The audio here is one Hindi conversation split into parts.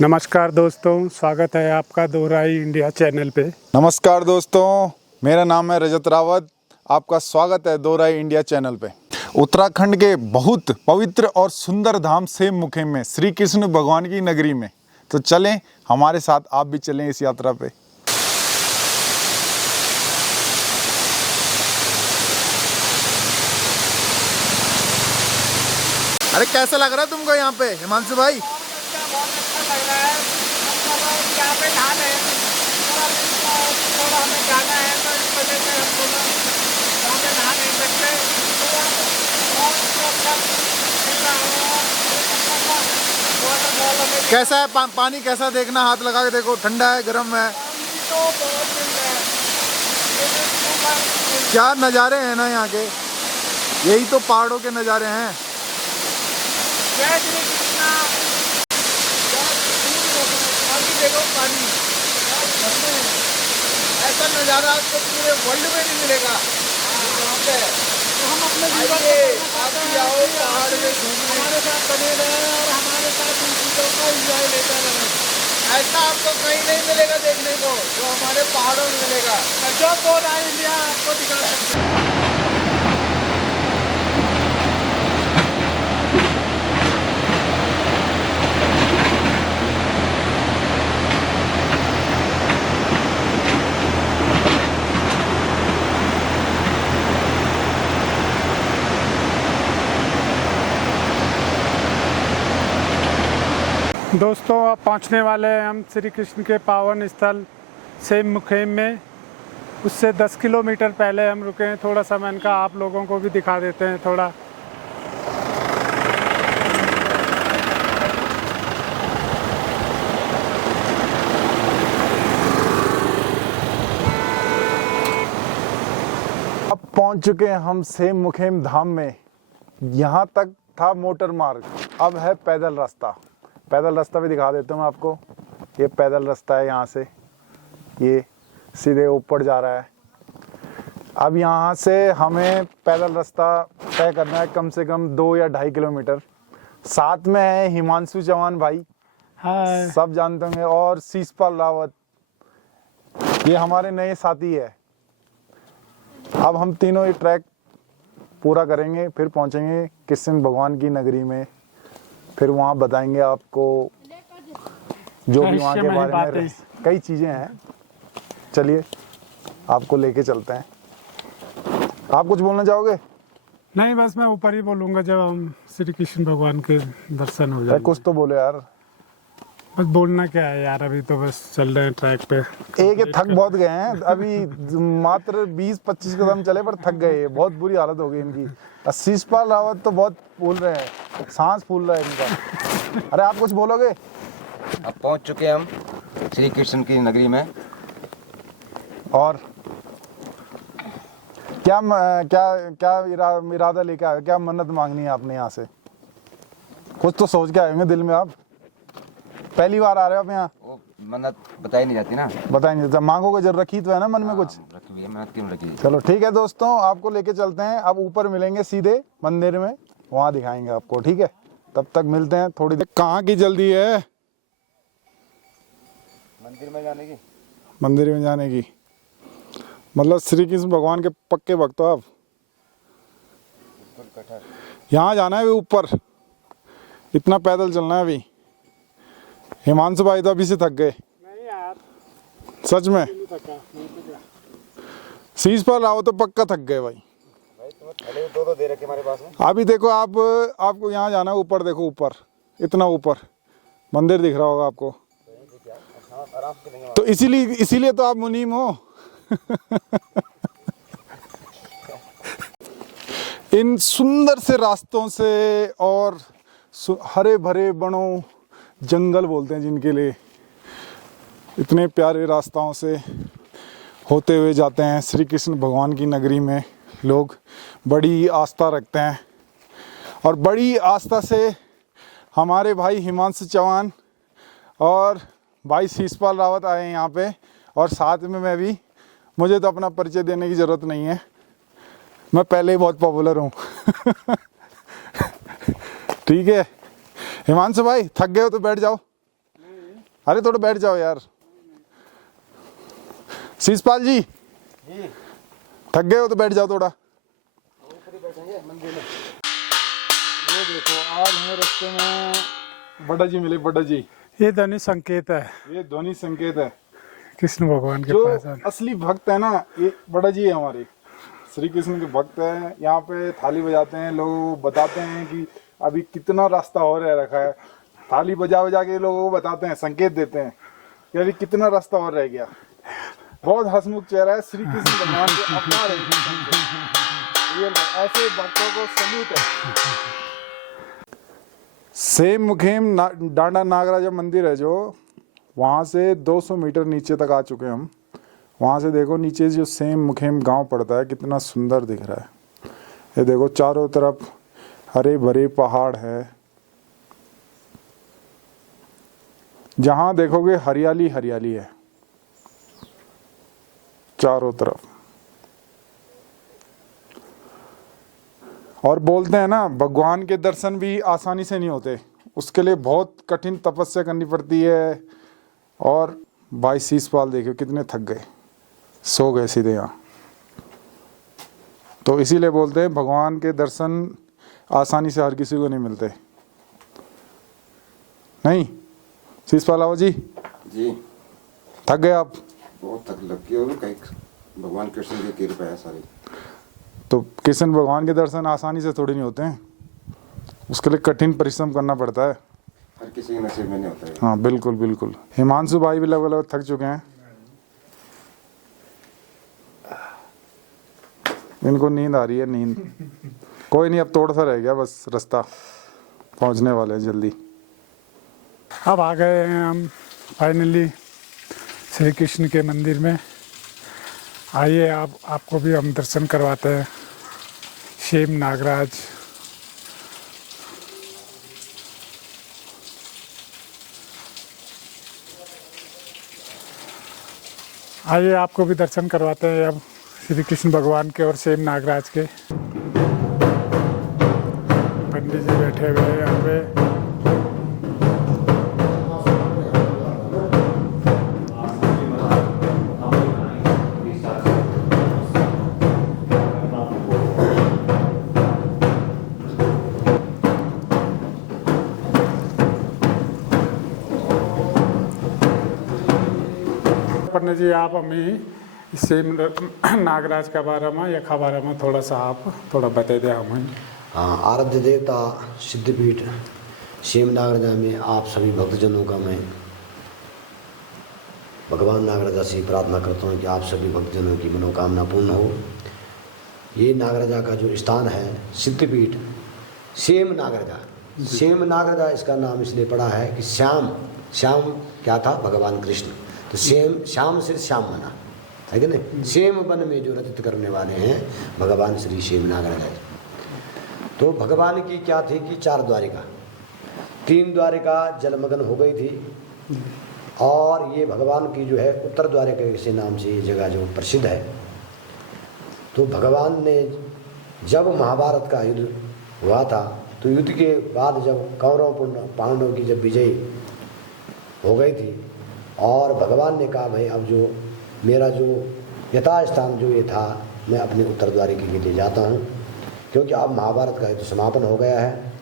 नमस्कार दोस्तों, स्वागत है आपका दोहराई इंडिया चैनल पे। नमस्कार दोस्तों, मेरा नाम है रजत रावत। आपका स्वागत है दोहराई इंडिया चैनल पे। उत्तराखंड के बहुत पवित्र और सुंदर धाम सेम मुखेम में श्री कृष्ण भगवान की नगरी में, तो चलें हमारे साथ, आप भी चलें इस यात्रा पे। अरे कैसा लग रहा है तुमको यहाँ पे हिमांशु भाई? बहुत अच्छा लग रहा है। हम यहाँ पे धान है, थोड़ा हमें जाना है तो इस वजह से हम लोग यहाँ पे नहा नहीं सकते। कैसा है पानी? कैसा देखना, हाथ लगा के देखो, ठंडा है गर्म है? तो बहुत मिल रहा है। क्या नज़ारे हैं ना यहाँ के, यही तो पहाड़ों के नज़ारे हैं। जय श्री कृष्णा। अभी देखो पानी, ऐसा नज़ारा आपको पूरे वर्ल्ड में नहीं मिलेगा। यहाँ पे तो हम अपने जीवन आप जाओ पहाड़ में घूमने, हमारे साथ बने रहे और हमारे साथ इन चीज़ों का इंजॉय लेते रहे। ऐसा आपको कहीं नहीं मिलेगा देखने को जो हमारे पहाड़ों में मिलेगा। जो दोहराई इंडिया आपको दिखा सकते हैं। दोस्तों, अब पहुंचने वाले हैं हम श्री कृष्ण के पावन स्थल सेम मुखेम में। उससे 10 किलोमीटर पहले हम रुके हैं। थोड़ा सा मैं इनका आप लोगों को भी दिखा देते हैं थोड़ा। अब पहुंच चुके हैं हम सेम मुखेम धाम में। यहाँ तक था मोटर मार्ग, अब है पैदल रास्ता। पैदल रास्ता भी दिखा देता हूँ मैं आपको। ये पैदल रास्ता है, यहाँ से ये सीधे ऊपर जा रहा है। अब यहाँ से हमें पैदल रास्ता तय करना है कम से कम 2 या 2.5 किलोमीटर। साथ में है हिमांशु चौहान भाई, हाय। सब जानते होंगे, और शीशपाल रावत, ये हमारे नए साथी है। अब हम तीनों ये ट्रैक पूरा करेंगे, फिर पहुंचेंगे कृष्ण भगवान की नगरी में। फिर वहाँ बताएंगे आपको जो भी वहाँ के बारे में कई चीज़ें हैं। चलिए आपको लेके चलते हैं। आप कुछ बोलना चाहोगे? नहीं, बस मैं ऊपर ही बोलूँगा जब हम श्री कृष्ण भगवान के दर्शन हो जाए। कुछ तो बोले यार। बस बोलना क्या है यार, अभी तो बस चल रहे हैं ट्रैक पे। एक थक बहुत गए हैं, अभी मात्र 20-25 कदम चले पर थक गए। बहुत बुरी हालत हो गई इनकी। शीशपाल रावत तो बहुत फूल रहे हैं, सांस फूल रहा है इनका। अरे आप कुछ बोलोगे? अब पहुंच चुके हैं हम श्री कृष्ण की नगरी में। और क्या क्या क्या इरादा लेके आए, क्या मन्नत मांगनी है आपने यहाँ से? कुछ तो सोच के आए होंगे दिल में आप। पहली बार आ रहे हो आप यहाँ? वो मन्नत बताई नहीं जाती ना। बताएंगे जब मांगोगे, जब रखी तो है ना मन में कुछ। रखी हुई है, मन्नत क्यों रखी? चलो ठीक है दोस्तों, आपको लेके चलते हैं। अब ऊपर मिलेंगे सीधे मंदिर में, वहाँ दिखाएंगे आपको, ठीक है? तब तक मिलते हैं थोड़ी देर। कहाँ की जल्दी है? मंदिर में जाने की। मंदिर में जाने की मतलब श्री कृष्ण भगवान के पक्के भक्त हो आप। यहाँ जाना है अभी ऊपर, इतना पैदल चलना है अभी। हिमांशु भाई तो अभी से थक गए। नहीं यार, सच में शीशपाल रावत तो पक्का थक गए भाई। दो दे रखे हमारे पास में। अभी देखो आपको यहाँ जाना है ऊपर, देखो ऊपर, इतना ऊपर मंदिर दिख रहा होगा आपको। तो इसीलिए तो आप मुनीम हो। इन सुंदर से रास्तों से और हरे भरे बनों, जंगल बोलते हैं जिनके लिए, इतने प्यारे रास्ताओं से होते हुए जाते हैं श्री कृष्ण भगवान की नगरी में। लोग बड़ी आस्था रखते हैं और बड़ी आस्था से हमारे भाई हिमांशु चौहान और भाई शीशपाल रावत आए हैं यहाँ पे। और साथ में मैं भी, मुझे तो अपना परिचय देने की ज़रूरत नहीं है, मैं पहले ही बहुत पॉपुलर हूँ। ठीक है हिमांशु भाई, थक गए हो तो बैठ जाओ। अरे थोड़ा बैठ जाओ यार। शीशपाल जी थक गए हो तो बैठ जाओ थोड़ा। ये देखो आज हमें रास्ते में बड़ा जी मिले। बड़ा जी ये ध्वनि संकेत है, ये ध्वनि संकेत है। कृष्ण भगवान के जो पास आना। असली भक्त है ना, ये बड़ा जी है हमारे, श्री कृष्ण के भक्त हैं। यहाँ पे थाली बजाते हैं, लोग बताते हैं कि अभी कितना रास्ता और रह रखा है। थाली बजा बजा के लोगों को बताते हैं, संकेत देते हैं कि अभी कितना रास्ता और रह गया। बहुत हंसमुख चेहरा है, श्री कृष्ण भगवान के अवतार है। ऐसे भक्तों को सल्यूट है। सेम मुखेम डांडा नागराजा मंदिर है जो, वहाँ से 200 मीटर नीचे तक आ चुके हैं हम। वहाँ से देखो नीचे जो सेम मुखेम गांव पड़ता है, कितना सुंदर दिख रहा है। ये देखो चारों तरफ हरे भरे पहाड़ है, जहाँ देखोगे हरियाली हरियाली है चारों तरफ। और बोलते हैं ना, भगवान के दर्शन भी आसानी से नहीं होते, उसके लिए बहुत कठिन तपस्या करनी पड़ती है। और भाई शीशपाल देखो कितने थक गए, सो गए सीधे यहाँ। तो इसीलिए बोलते हैं भगवान के दर्शन आसानी से हर किसी को नहीं मिलते। नहीं शीशपाल आओ जी थक गए आप? बहुत थक लग गई होगी, कहीं भगवान कृष्ण की कृपा है सारी। तो कृष्ण भगवान के दर्शन आसानी से थोड़ी नहीं होते हैं, उसके लिए कठिन परिश्रम करना पड़ता है। हर किसी के नसीब में नहीं होता है। हाँ बिल्कुल बिल्कुल। हिमांशु भाई भी लगभग थक चुके हैं, इनको नींद आ रही है। नींद कोई नहीं, अब थोड़ा सा रह गया बस, रास्ता पहुंचने वाले हैं जल्दी। अब आ गए हैं हम फाइनली श्री कृष्ण के मंदिर में। आइए आपको भी हम दर्शन करवाते हैं। शेम नागराज आइए आपको भी दर्शन करवाते हैं अब श्री कृष्ण भगवान के और शेम नागराज के। पंडित जी बैठे हुए हैं यहाँ पे। पंडित जी आप हमें सेम नागराज का बारे में या खा बारे में थोड़ा सा आप थोड़ा बता दें हमें। हाँ, आराध्य देवता सिद्धपीठ शेम नागराजा में आप सभी भक्तजनों का मैं भगवान नागराजा से प्रार्थना करता हूँ कि आप सभी भक्तजनों की मनोकामना पूर्ण हो। ये नागराजा का जो स्थान है सिद्धपीठ शेम नागराजा, शेम नागराजा इसका नाम इसलिए पड़ा है कि श्याम, श्याम क्या था? भगवान कृष्ण। तो श्याम से श्याम बना है कि नहीं? शेम वन में जो रचित करने वाले हैं भगवान श्री शेम नागराजा। तो भगवान की क्या थी कि 4 द्वारिका, 3 द्वारिका जलमग्न हो गई थी और ये भगवान की जो है उत्तर द्वारिका के नाम से ये जगह जो प्रसिद्ध है। तो भगवान ने जब महाभारत का युद्ध हुआ था तो युद्ध के बाद जब कौरव पांडवों की जब विजय हो गई थी और भगवान ने कहा भाई अब जो मेरा जो यथास्थान जो ये था मैं अपने उत्तर द्वारिका के लिए जाता हूँ, क्योंकि अब महाभारत का युद्ध समापन हो गया है।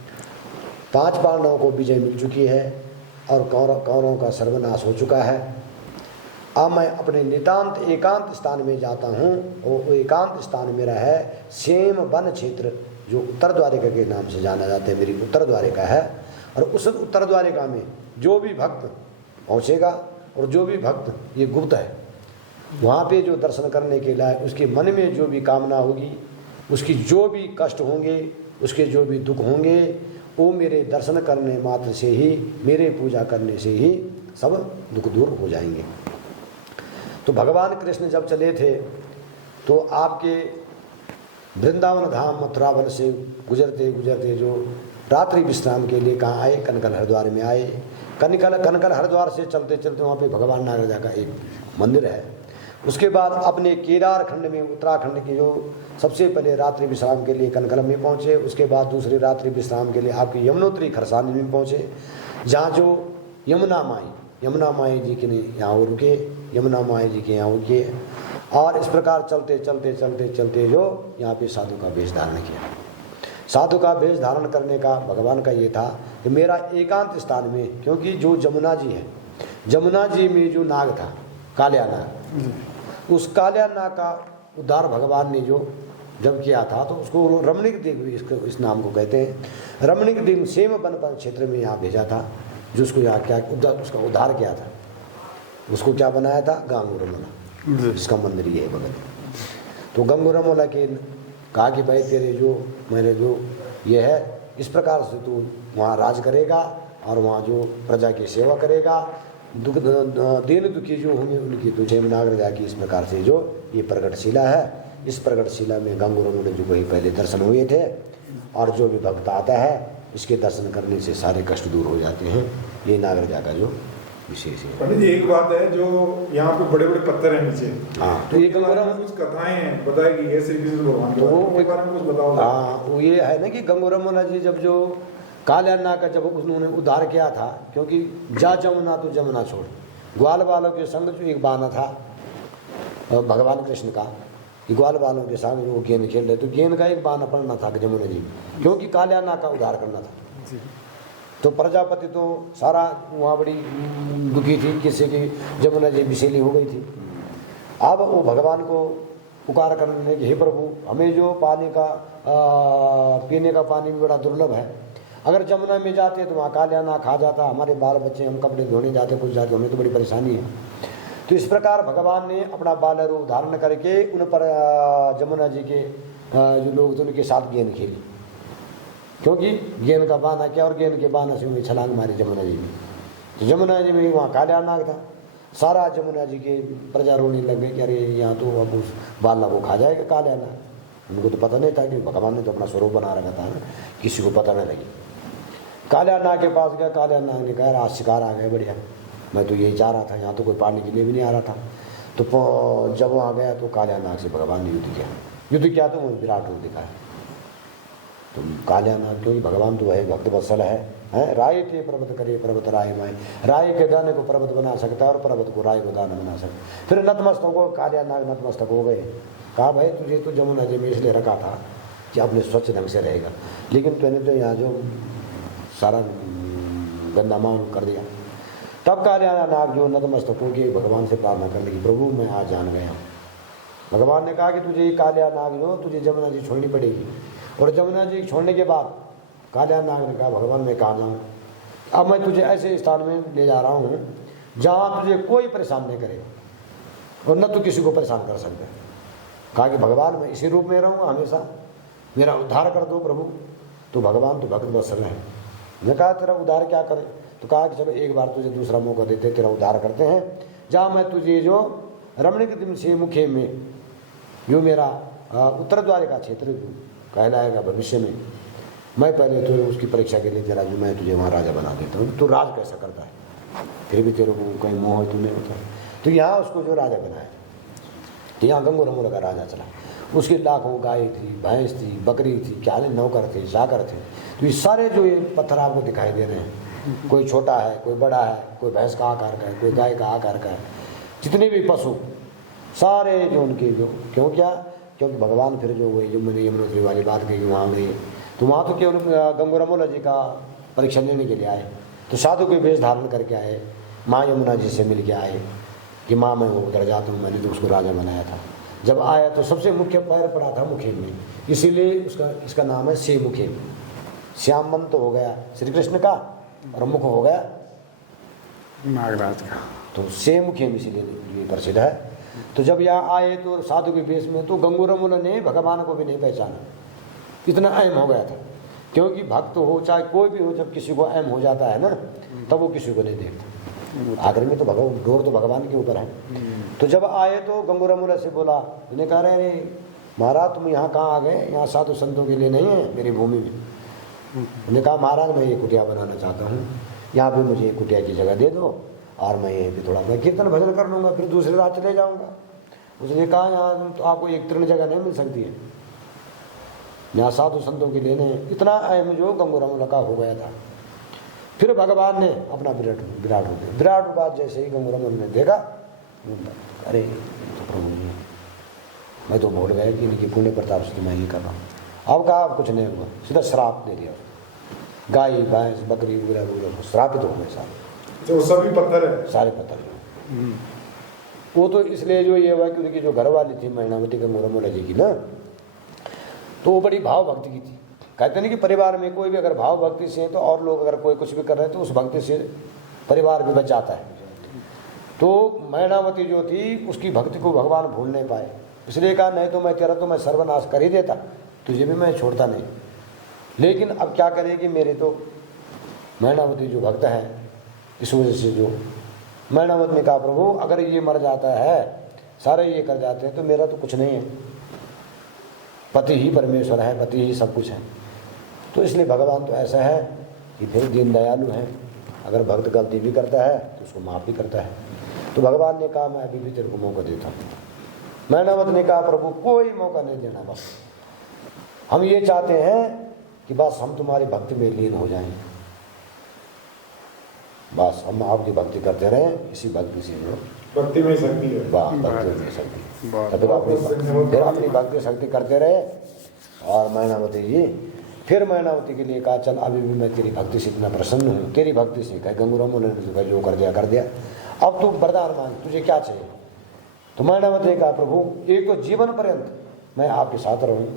5 पांडवों को विजय मिल चुकी है और कौरवों का सर्वनाश हो चुका है। अब मैं अपने नितांत एकांत स्थान में जाता हूँ और वो एकांत स्थान मेरा है शेम वन क्षेत्र, जो उत्तर द्वारिका के नाम से जाना जाता है। मेरी उत्तर द्वारिका है और उस उत्तर द्वारिका में जो भी भक्त पहुँचेगा और जो भी भक्त ये गुप्त है वहाँ पे जो दर्शन करने के लिए उसके मन में जो भी कामना होगी, उसकी जो भी कष्ट होंगे, उसके जो भी दुख होंगे, वो मेरे दर्शन करने मात्र से ही, मेरे पूजा करने से ही सब दुख दूर हो जाएंगे। तो भगवान कृष्ण जब चले थे तो आपके वृंदावन धाम मथुरा वन से गुजरते गुजरते जो रात्रि विश्राम के लिए कहाँ आए? कनकल हरिद्वार में आए। कनकल हरिद्वार से चलते चलते वहाँ पे भगवान नागराजा का एक मंदिर है। उसके बाद अपने केदार खंड में, उत्तराखंड की जो सबसे पहले रात्रि विश्राम के लिए कनकल में पहुँचे। उसके बाद दूसरी रात्रि विश्राम के लिए आपकी यमुनोत्री खरसानी में पहुँचे, जहाँ जो यमुना माई यमुना माई जी के यहाँ रुके, यमुना माई जी के यहाँ रुके, और इस प्रकार चलते चलते चलते चलते जो यहाँ पे साधु का वेश धारण किया। साधु का वेश धारण करने का भगवान का ये था कि मेरा एकांत स्थान में, क्योंकि जो जमुना जी है, जमुना जी में जो नाग था कालिया नाग, उस कालिया नाग का उद्धार भगवान ने जो जब किया था तो उसको रमणीक द्वीप इस नाम को कहते हैं। रमणीक द्वीप सेम वन क्षेत्र में यहाँ भेजा था, जो उसको यहाँ क्या उसका उद्धार किया था, उसको क्या बनाया था, गांगुरमोला, इसका मंदिर ये है बगल। तो गंगुरमोला के कहा कि भाई तेरे जो मेरे जो ये है, इस प्रकार से तू वहाँ राज करेगा और वहाँ जो प्रजा की सेवा करेगा, दुख दीन दुखी जो होंगे उनकी तुझे नागराजा की इस प्रकार से जो ये प्रगटशिला है, इस प्रगटशिला में गंगुरमोला जो वही पहले दर्शन हुए थे, और जो भी भक्त आता है इसके दर्शन करने से सारे कष्ट दूर हो जाते हैं। ये नागराजा का जो विशेष है। पंडित जी एक बात है, जो यहाँ पे बड़े बड़े पत्थर हैं नीचे, हाँ, तो ये गंगुरम कुछ कथाएं हैं बताएगी है श्री कृष्ण भगवान के बारे में कुछ बताओ। हाँ, वो ये है ना कि गंगुरमोला जी जब जो कालिया नाग का जब उन्होंने उद्धार किया था, क्योंकि जा जमुना तो जमुना छोड़, ग्वाल बालों के संग जो एक बाना था भगवान कृष्ण का, कि ग्वाल बालों के संग जो गेंद खेल रहे, तो गेंद का एक बाना पड़ना था जमुना जी, क्योंकि कालिया नाग का उद्धार करना था। तो प्रजापति तो सारा वहाँ बड़ी दुखी थी, किसी की जमुना जी विषैली हो गई थी। अब वो भगवान को पुकार करने कि हे प्रभु, हमें जो पानी का पीने का पानी भी बड़ा दुर्लभ है, अगर जमुना में जाते तो वहाँ कालिया नाग खा जाता, हमारे बाल बच्चे, हम कपड़े धोने जाते कुछ जाते, हमें तो बड़ी परेशानी है। तो इस प्रकार भगवान ने अपना बाल रूप धारण करके उन पर जमुना जी के जो लोग थे उनके साथ गेंद खेली, क्योंकि गेंद का बाना क्या, और गेंद के बाना से उन्हें छलांग मारी जमुना जी में। तो जमुना जी में वहाँ कालिया नाग था, सारा जमुना जी के प्रजा रोने लग गए कि अरे यहाँ तो अब उस बालना को खा जाएगा कालिया नाग। उनको तो पता नहीं था कि भगवान ने तो अपना स्वरूप बना रखा था, किसी को पता नहीं लगी। कालिया नाग के पास गया, कालिया नाग ने कहा आज शिकार आ गया बढ़िया, मैं तो यही चाह रहा था, यहाँ तो कोई पानी के लिए भी नहीं आ रहा था। तो जब वहाँ गया तो कालिया नाग से भगवान ने युद्ध किया तो वो विराट रूप दिखाया। तो कालिया नाग, क्योंकि भगवान तो है भक्त वत्सल है, राय थे पर्वत करे पर्वत राय माए, राय के दाने को पर्वत बना सकता है और पर्वत को राय को दाना बना सकता है। फिर नतमस्तकों को कालिया नाग नतमस्तक हो गए, कहा भाई तुझे तो जमुना जी में इसलिए रखा था कि अपने स्वच्छ ढंग से रहेगा, लेकिन तूने तो यहाँ जो सारा गंदा मान कर दिया। तब कालिया नाग जो नतमस्तक हो के भगवान से प्रार्थना करने की, प्रभु मैं आज जान गया। भगवान ने कहा कि तुझे कालिया नाग जो तुझे जमुना जी छोड़नी पड़ेगी, और जमुना जी छोड़ने के बाद कालिया नाग ने कहा भगवान मैं कहाँ जाऊँ, अब मैं तुझे ऐसे स्थान में ले जा रहा हूँ जहाँ तुझे कोई परेशान नहीं करे और न तो किसी को परेशान कर सकते। कहा कि भगवान मैं इसी रूप में रहूँगा हमेशा, मेरा उद्धार कर दो प्रभु। तो भगवान तो भक्त वत्सल है। मैं कहा तेरा उद्धार क्या करें, तो कहा कि चलो एक बार तुझे दूसरा मौका देते, तेरा उद्धार करते हैं। जहाँ मैं तुझे जो रमणीक द्वीप से मुखे में जो मेरा उत्तर द्वार का क्षेत्र कहलाएगा भविष्य में, मैं पहले तो उसकी परीक्षा के लिए तेरा जो मैं तुझे वहाँ राजा बना देता हूँ। तो राज कैसा करता है, फिर भी तेरे को कहीं मोह है तूने होता। तो यहाँ उसको जो राजा बनाया, तो यहाँ गंगुरमोला का राजा चला। उसके लाखों गाय थी, भैंस थी, बकरी थी, क्या नौकर थे, चाकर थे। तो ये सारे जो ये पत्थर आपको दिखाई दे रहे हैं, कोई छोटा है, कोई बड़ा है, कोई भैंस का आकार का है, कोई गाय का आकार का है, जितने भी पशु सारे जो उनके जो क्यों क्या, क्योंकि भगवान फिर जो वही जो मैंने यमुनोत्री वाली बात कही वहाँ गए, तो वहाँ तो केवल गंगुरमोला जी का परीक्षा लेने के लिए आए। तो साधु के वेश धारण करके आए, माँ यमुना जी से मिल के आए कि माँ मैं उधर जाता हूँ, मैंने तो उसको राजा बनाया था। जब आया तो सबसे मुख्य पैर पड़ा था मुखेम में, इसीलिए इसका नाम है से मुखेम। श्याम मन तो हो गया श्री कृष्ण का और मुख हो गया नागराज का, तो से मुखेम इसीलिए प्रसिद्ध है। तो जब यहाँ आए तो साधु के वेश में, तो गंगुरमोला ने भगवान को भी नहीं पहचाना, इतना अहम हो गया था। क्योंकि भक्त हो चाहे कोई भी हो, जब किसी को अहम हो जाता है ना, तब वो किसी को नहीं देखता। आखिर में तो भगवान डोर तो भगवान के ऊपर है। तो जब आए तो गंगुरमोला से बोला, उन्हें कह रहे महाराज तुम यहाँ कहाँ आ गए, यहाँ साधु संतों के लिए नहीं है मेरी भूमि में। उन्होंने कहा महाराज मैं ये कुटिया बनाना चाहता हूँ, यहाँ पे मुझे कुटिया की जगह दे दो और मैं यहीं पे थोड़ा मैं कीर्तन भजन कर लूँगा, फिर दूसरे रात चले जाऊँगा। उसने कहा यहाँ तो आपको एक तृण जगह नहीं मिल सकती है, यहाँ साधु संतों के लिए नहीं। इतना अहम जो गंगुरमोला का हो गया था। फिर भगवान ने अपना विराट रूप दिया। विराट रूप आज जैसे ही गंगूराम ने देखा, अरे तो प्रभु जी, मैं तो भूल गया कि इनकी पुण्य प्रताप से मैं ये कर रहा हूँ। अब कहा अब कुछ नहीं हुआ, सीधा श्राप दे दिया। गाय भैंस बकरी वगैरह श्रापित हो गए सारे, जो सभी पत्थर है, सारे पत्थर। वो तो इसलिए जो ये हुआ कि उनकी जो घरवाली थी मैनावती गंगूराम जी की ना, तो वो बड़ी भाव भक्ति की थी। कहते नहीं कि परिवार में कोई भी अगर भाव भक्ति से है तो और लोग अगर कोई कुछ भी कर रहे हैं तो उस भक्ति से परिवार भी बच जाता है। तो मैनावती जो थी उसकी भक्ति को भगवान भूल नहीं पाए, इसलिए कहा नहीं तो मैं तेरा तो मैं सर्वनाश कर ही देता, तुझे भी मैं छोड़ता नहीं। लेकिन अब क्या करेगी, मेरे तो मैनावती जो भक्त है, इस वजह से जो मैनावती ने कहा प्रभु अगर ये मर जाता है, सारे ये कर जाते हैं तो मेरा तो कुछ नहीं है, पति ही परमेश्वर है, पति ही सब कुछ है। तो इसलिए भगवान तो ऐसा है कि फिर दीन दयालु है, अगर भक्त गलती भी करता है तो उसको माफ़ भी करता है। तो भगवान ने कहा मैं अभी भी तेरे को मौका देता हूँ। मैनावती ने कहा प्रभु कोई मौका नहीं देना, बस हम ये चाहते हैं कि बस हम तुम्हारी भक्ति में लीन हो जाएं, बस हम आपकी भक्ति करते रहें, इसी भक्ति से जो भक्ति में शक्ति है। भक्ति में शक्ति, फिर अपनी भक्ति शक्ति करते रहे। और मैनावती जी फिर मैनावती के लिए कहा चल अभी भी मैं तेरी भक्ति से इतना प्रसन्न हूँ, तेरी भक्ति से। कह गंगूराम ने जो कर दिया, अब तू वरदान मांग, तुझे क्या चाहिए। तो मैनावती ने कहा प्रभु एक तो जीवन पर्यंत मैं आपके साथ रहूँ,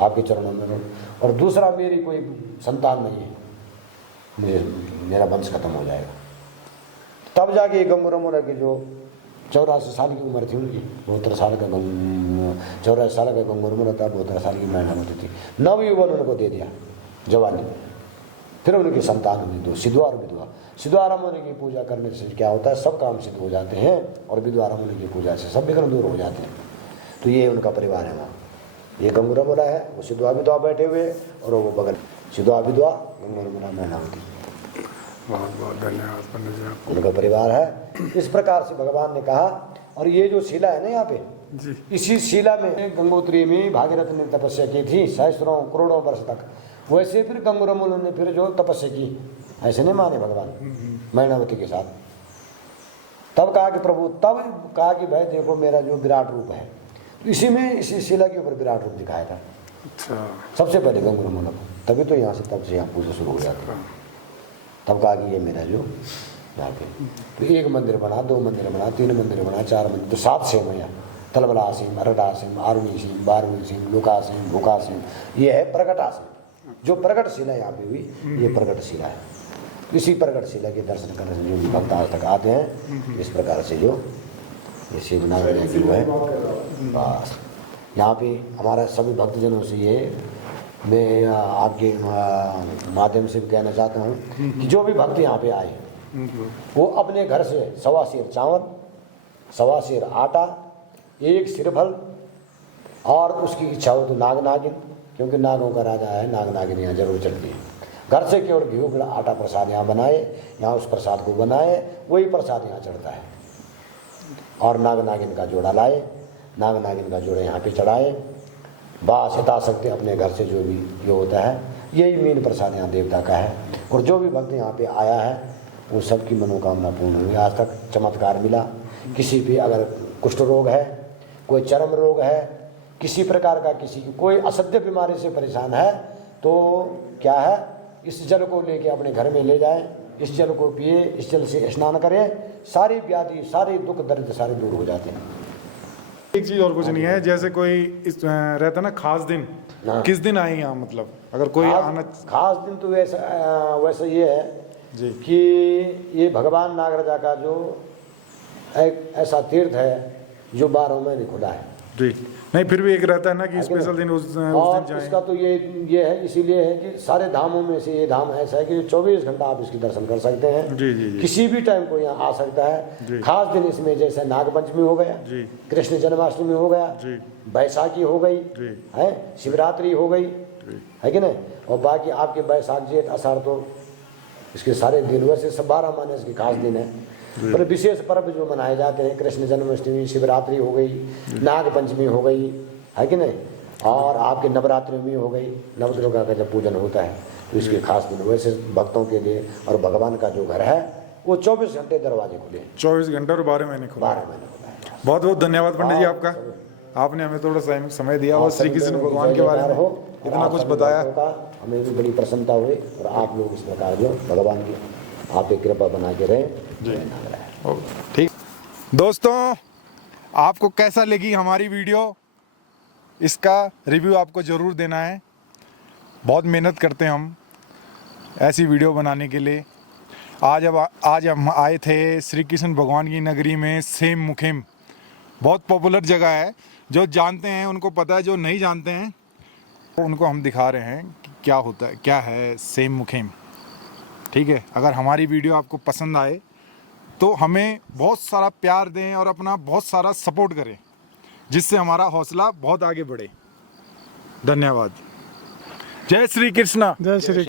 आपके चरणों में रहूँ, और दूसरा मेरी कोई संतान नहीं है, मेरा वंश खत्म हो जाएगा। तब जाके गंगूराम की जो 84 साल की उम्र थी उनकी, 72 साल का 84 साल का गंगूराम था, 72 साल की मैनावती थी। नवयुवन उनको दे दिया जवानी। फिर उनकी संतान हुई दो, सिद्धवा और विधवा। सिद्धवा मुनि की पूजा करने से क्या होता है, सब काम सिद्ध हो जाते हैं, और विधवा मुनि की पूजा से सब विघ्न दूर हो जाते हैं। तो ये उनका परिवार है वहाँ। ये गंगूराम है, वो सिद्धवा विधवा बैठे हुए, और वो बगल सिद्धवा विधवा गंगूराम मैनावती। बहुत बहुत धन्यवाद पंडित जी आपको। उनका परिवार है। इस प्रकार से भगवान ने कहा। और ये जो शिला है ना यहाँ पे जी, इसी शिला में गंगोत्री में भागीरथ ने तपस्या की थी सहस्त्रों करोड़ों वर्ष तक। वैसे फिर गंगूराम ने फिर जो तपस्या की, ऐसे नहीं माने भगवान मैनावती के साथ। तब कहा कि प्रभु, तब कहा कि भाई देखो मेरा जो विराट रूप है, इसी में इसी शिला के ऊपर विराट रूप दिखाया था। अच्छा, सबसे पहले गंगूराम को, तभी तो यहाँ से तब से यहाँ पूजा शुरू हो जाती है। तब कहा कि ये मेरा जो यहाँ पे तो एक मंदिर बना, 2 मंदिर बना, 3 मंदिर बना, 4 मंदिर, तो 7 सेम है यहाँ। तलबला सिंह, अरडा सिंह, आरुणी सिंह, बारवी सिंह, लुका सिंह, भूका सिंह, ये है प्रगटा सिंह। जो प्रगट शिला यहाँ पे हुई, ये प्रगट शिला है। इसी प्रगट शिला के दर्शन करने से जो भी भक्त आज तक आते हैं, इस प्रकार से जो ये शिवनारायण की वो है। बस यहाँ पे हमारा सभी भक्तजनों से ये मैं आपके माध्यम से कहना चाहता हूँ कि जो भी भक्त यहाँ पे आए वो अपने घर से 1.25 सेर चावल, 1.25 सेर आटा, 1 सिर फल, और उसकी इच्छा हो तो नाग नागिन, क्योंकि नागों का राजा है, नाग नागिन यहाँ जरूर चलती है। घर से केवल घी आटा प्रसाद यहाँ बनाए, यहाँ उस प्रसाद को बनाए, वही प्रसाद यहाँ चढ़ता है। और नाग नागिन का जोड़ा लाए, नाग नागिन का जोड़ा यहाँ पे चढ़ाए। बास यथाशक्ति अपने घर से जो भी ये होता है, यही मेन प्रसाद यहाँ देवता का है। और जो भी भक्त यहाँ पे आया है वो सबकी मनोकामना पूर्ण हुई। आज तक चमत्कार मिला। किसी भी अगर कुष्ठ रोग है, कोई चर्म रोग है, किसी प्रकार का किसी की कोई असह्य बीमारी से परेशान है, तो क्या है, इस जल को लेके अपने घर में ले जाएं, इस जल को पिए, इस जल से स्नान करें, सारी व्याधि, सारे दुख दर्द सारे दूर हो जाते हैं। एक चीज और कुछ नहीं है, जैसे कोई इस रहता ना खास दिन, किस दिन आए यहाँ, मतलब अगर कोई आना खास दिन तो वैसा ये है जी कि ये भगवान नागराजा का जो एक ऐसा तीर्थ है जो 12 महीने खुला है जी। नहीं फिर भी एक रहता है ना कि स्पेशल दिन उस दिन और जाएं। इसका तो ये है, इसीलिए है कि सारे धामों में से ये धाम ऐसा है कि 24 घंटा आप इसके दर्शन कर सकते हैं। जी जी जी किसी भी टाइम को यहाँ आ सकता है। जी। खास दिन इसमें जैसे नागपंचमी हो गया, जी कृष्ण जन्माष्टमी हो गया, जी बैसाखी हो गई जी है, शिवरात्रि हो गई जी है कि नहीं, और बाकी आपके बैसाख जेठ आषाढ़ तो इसके सारे दिन, वैसे सब 12 महीने इसके खास दिन है। पर विशेष पर्व जो मनाए जाते हैं, कृष्ण जन्माष्टमी, शिवरात्रि हो गई, नाग पंचमी हो गई है कि नहीं, और आपके नवरात्रि में हो गई, नवदुर्गा का जब पूजन होता है, तो इसके खास दिन वैसे भक्तों के लिए। और भगवान का जो घर है वो 24 घंटे दरवाजे खुले, 24 घंटे और 12 महीने खुला। 12 महीने खुला है। बहुत बहुत धन्यवाद पंडित जी आपका, आपने हमें थोड़ा समय दिया और श्री कृष्ण भगवान के बारे में इतना कुछ बताया। हमें भी बड़ी प्रसन्नता हुई और आप लोग इस प्रकार जो भगवान की आप एक कृपा बना के रहे। ठीक दोस्तों, आपको कैसा लगी हमारी वीडियो, इसका रिव्यू आपको ज़रूर देना है। बहुत मेहनत करते हैं हम ऐसी वीडियो बनाने के लिए। आज हम आए थे श्री कृष्ण भगवान की नगरी में सेम मुखेम। बहुत पॉपुलर जगह है, जो जानते हैं उनको पता है, जो नहीं जानते हैं तो उनको हम दिखा रहे हैं कि क्या होता है, क्या है सेम मुखेम। ठीक है, अगर हमारी वीडियो आपको पसंद आए तो हमें बहुत सारा प्यार दें और अपना बहुत सारा सपोर्ट करें, जिससे हमारा हौसला बहुत आगे बढ़े। धन्यवाद। जय श्री कृष्णा। जय श्री